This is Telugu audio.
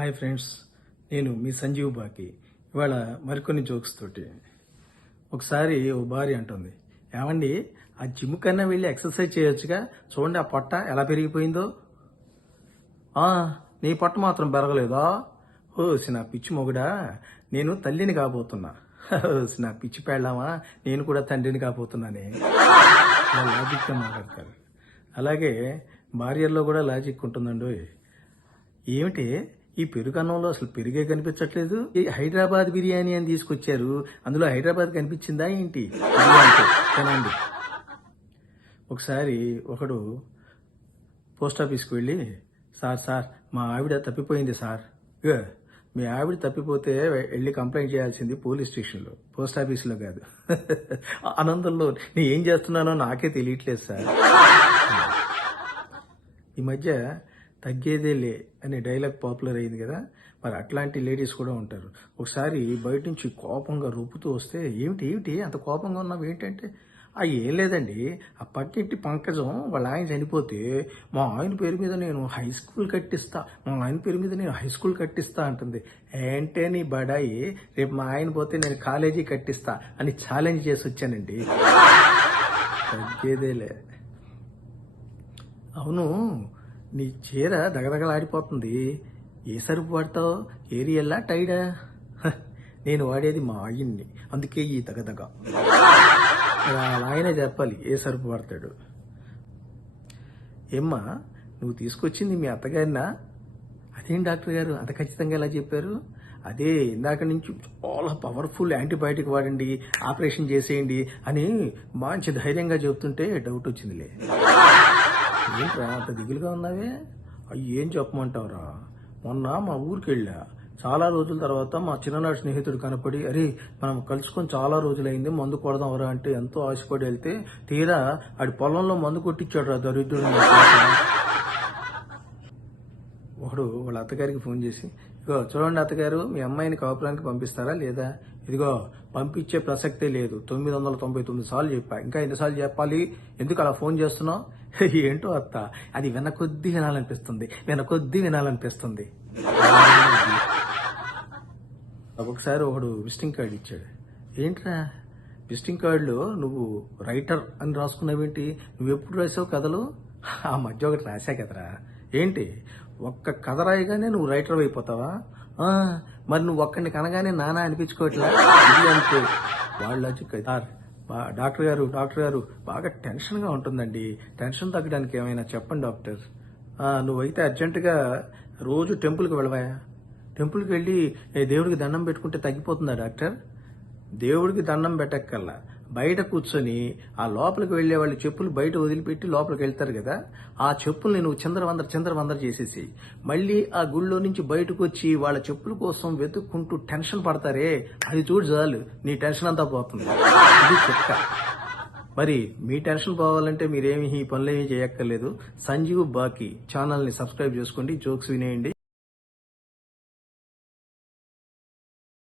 హాయ్ ఫ్రెండ్స్, నేను మీ సంజీవ్ బాకి. ఇవాళ మరికొన్ని జోక్స్ తోటి. ఒకసారి ఓ భార్య అంటుంది, ఏమండి ఆ జిమ్ కన్నా వెళ్ళి ఎక్సర్సైజ్ చేయొచ్చుగా, చూడండి ఆ పొట్ట ఎలా పెరిగిపోయిందో. "ఆ, నీ పొట్ట మాత్రం పెరగలేదా? ఓసి నా పిచ్చి మొగుడా, నేను తల్లిని కాబోతున్నా. ఓసి నా పిచ్చి పెళ్ళామా, నేను కూడా తండ్రిని కాబోతున్నానే." లాజిక్గా మాట్లాడతారు. అలాగే భార్యల్లో కూడా లాజిక్ ఉంటుందండి. ఏమిటి ఈ పెరుగన్నంలో అసలు పెరిగే కనిపించట్లేదు, ఈ హైదరాబాద్ బిర్యానీ అని తీసుకొచ్చారు, అందులో హైదరాబాద్ కనిపించిందా ఏంటి తినండి. ఒకసారి ఒకడు పోస్ట్ ఆఫీస్కి వెళ్ళి, సార్ మా ఆవిడ తప్పిపోయింది సార్. మీ ఆవిడ తప్పిపోతే వెళ్ళి కంప్లైంట్ చేయాల్సింది పోలీస్ స్టేషన్లో, పోస్ట్ ఆఫీస్లో కాదు. ఆనందంలో నేను ఏం చేస్తున్నానో నాకే తెలియట్లేదు సార్. ఈ మధ్య తగ్గేదేలే అనే డైలాగ్ పాపులర్ అయింది కదా, మరి అట్లాంటి లేడీస్ కూడా ఉంటారు. ఒకసారి బయట నుంచి కోపంగా రొప్పుతూ వస్తే, ఏమిటి అంత కోపంగా ఉన్నావు ఏంటంటే, ఏం లేదండి, ఆ పక్కింటి పంకజం వాళ్ళ ఆయన చనిపోతే మా ఆయన పేరు మీద నేను హై స్కూల్ కట్టిస్తా అంటుంది. ఏంటే నీ బడాయి, రేపు మా ఆయన పోతే నేను కాలేజీ కట్టిస్తా అని ఛాలెంజ్ చేసి వచ్చానండి. తగ్గేదేలే. అవును, నీ చీర దగదగలాడిపోతుంది, ఏ సరుపు వాడతావు, ఏరియల్లా టైడా? నేను వాడేది మా ఆయన్ని, అందుకే ఈ దగదగ. ఆయనే చెప్పాలి ఏ సరుపు వాడతాడు. ఏమ్మా, నువ్వు తీసుకొచ్చింది మీ అత్తగారినా? అదేం డాక్టర్ గారు అంత ఖచ్చితంగా ఎలా చెప్పారు? అదే ఇందాక నుంచి చాలా పవర్ఫుల్ యాంటీబయాటిక్ వాడండి, ఆపరేషన్ చేసేయండి అని మంచి ధైర్యంగా చెబుతుంటే డౌట్ వచ్చిందిలే. ఏంట్రా అంత దిగులుగా ఉన్నావే? ఏం చెప్పమంటావురా, మొన్న మా ఊరికి వెళ్ళా, చాలా రోజుల తర్వాత మా చిన్ననాటి స్నేహితుడు కనపడి, అరే మనం కలుసుకొని చాలా రోజులైంది, మందు కొడదాంరా అంటే ఎంతో ఆశపడి వెళ్తే, తీరా ఆడి పొలంలో మందు కొట్టించాడు రా దరిద్రుడు. ఒకడు వాళ్ళ అత్తగారికి ఫోన్ చేసి, ఇగో చూడండి అత్తగారు, మీ అమ్మాయిని కాపురానికి పంపిస్తారా లేదా? ఇదిగో పంపించే ప్రసక్తే లేదు, 999 సార్లు చెప్పా, ఇంకా ఎన్నిసార్లు చెప్పాలి, ఎందుకు అలా ఫోన్ చేస్తున్నావు? ఏంటో అత్త, అది వినకొద్దీ వినాలనిపిస్తుంది. ఒకసారి ఒకడు విజిటింగ్ కార్డు ఇచ్చాడు. ఏంట్రా విజిటింగ్ కార్డులో నువ్వు రైటర్ అని రాసుకున్నావేంటి, నువ్వెప్పుడు రాసావు కథలు? ఆ మధ్య ఒకటి రాసా కదరా. ఏంటి ఒక్క కథ రాయగానే నువ్వు రైటర్ అయిపోతావా? మరి నువ్వు ఒక్కడిని కనగానే నానా అనిపించుకోవట్లా? ఇది అంతే వాళ్ళ. డాక్టర్ గారు బాగా టెన్షన్గా ఉంటుందండి, టెన్షన్ తగ్గడానికి ఏమైనా చెప్పండి డాక్టర్. నువ్వైతే అర్జెంటుగా రోజు టెంపుల్కి వెళ్ళవా? టెంపుల్కి వెళ్ళి దేవుడికి దండం పెట్టుకుంటే తగ్గిపోతుందా డాక్టర్? దేవుడికి దండం పెట్టక్కల్లా, బయట కూర్చొని ఆ లోపలికి వెళ్లే వాళ్ళు చెప్పులు బయట వదిలిపెట్టి లోపలికి వెళ్తారు కదా, ఆ చెప్పుల్ని నువ్వు చిందరవందర చేసేసి మళ్ళీ ఆ గుళ్ళో నుంచి బయటకు వచ్చి వాళ్ళ చెప్పుల కోసం వెతుక్కుంటూ టెన్షన్ పడతారే, అది చూడు చాలు నీ టెన్షన్ అంతా పోతుంది. ఇది చెక్క. మరి మీ టెన్షన్ పోవాలంటే మీరేమి ఈ పనులేమీ చేయక్కర్లేదు. సంజీవ్ బాకి ఛానల్ని సబ్స్క్రైబ్ చేసుకోండి, జోక్స్ వినేయండి.